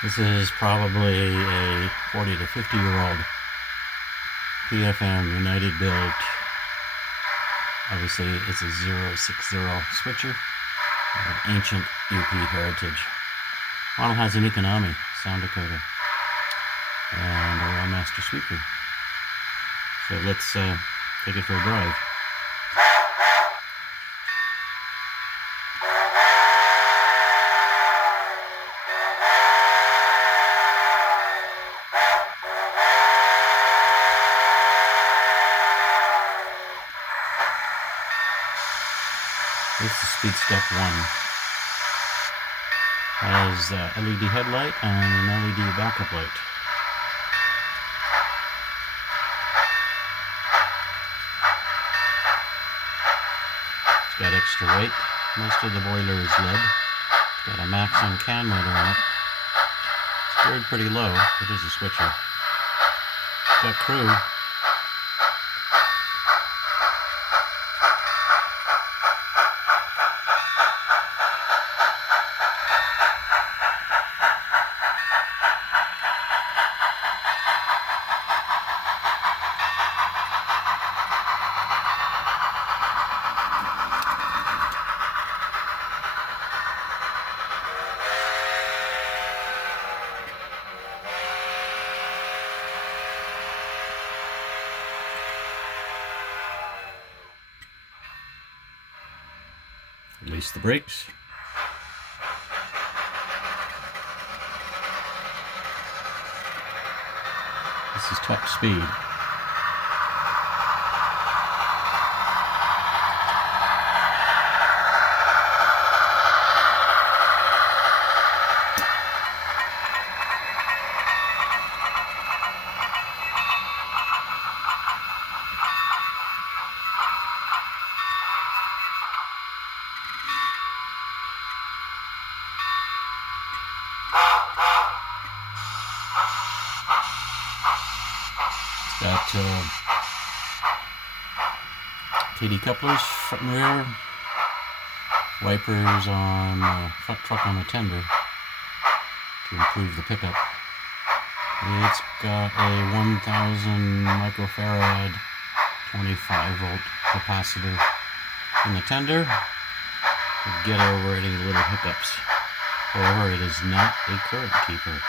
This is probably a 40 to 50-year-old PFM United built. Obviously it's a 060 switcher of ancient UP heritage. Model has an Economy sound decoder and a Royal Master speaker. So let's take it for a drive. This is speed step 1. Has LED headlight and an LED backup light. It's got extra weight. Most of the boiler is lead. It's got a Maxim can motor on it. It's geared pretty low. It is a switcher. It's got crew. Release the brakes. This is top speed. Got TD couplers, front and rear, wipers on front truck on the tender to improve the pickup. It's got a 1000 microfarad 25 volt capacitor in the tender to get over any little hiccups. However, it is not a current keeper.